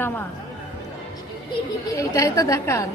নামা, এইটাই তো দেখান।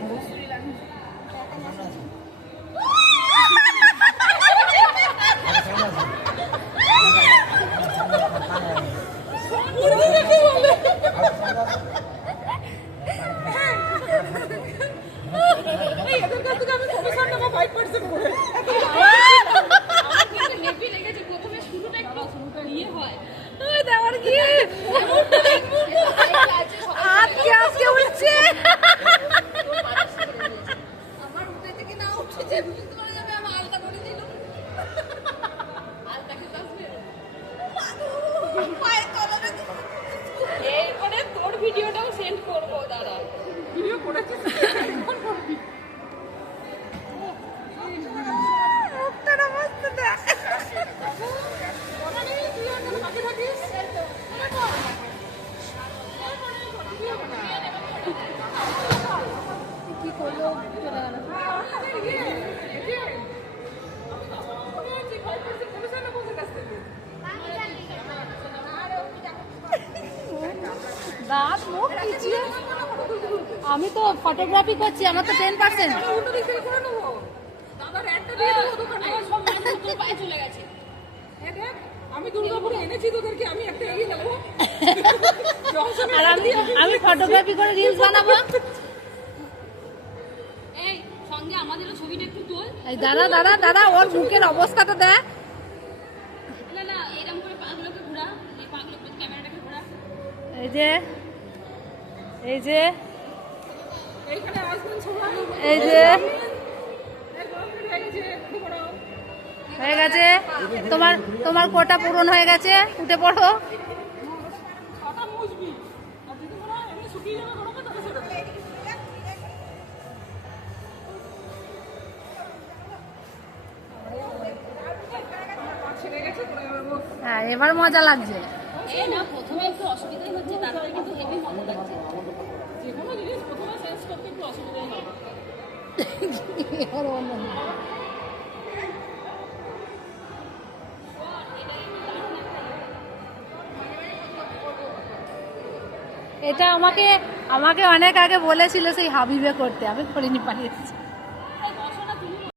ভিডিওটাও সেন্ড করবো, দাঁড়া ভিডিও করেছিস কি করলো, চলে গেল। দাঁত মুখ খিচিয়ে আমি তো ফটোগ্রাফি করছি, আমার তো 10%। আমি দুর্গাপুরে এনেছি তোদেরকে, আমি একটা এগিয়ে দেবো। আর আমি ফটোগ্রাফি করে রিলস বানাবো। এই সঙ্গে আমাদেরও ছবিটা একটু তোল। এই দাঁড়া দাঁড়া দাঁড়া, ওর মুখের অবস্থাটা দেখ। না না, এরকম করে পাগুলোকে ঘোরা, এই পাগুলোকে ক্যামেরাটাকে ঘোরা। এই যে এই যে এইখানে আসবেন সবাই। এই যে হয়ে গেছে, তোমার তোমার কোটা পূরণ হয়ে গেছে, উঠে পড়ো। হ্যাঁ, এবার মজা লাগছে। এই না, প্রথমে একটু অসুবিধাই হচ্ছে, তারপরে কিন্তু হেভি মজা লাগছে। যে কোনো জিনিস প্রথমে সেন্স করতে একটু অসুবিধাই হবে। এটা আমাকে আমাকে অনেক আগে বলেছিল সেই হাবিবে করতে, আমি করিনি, পালিয়েছি।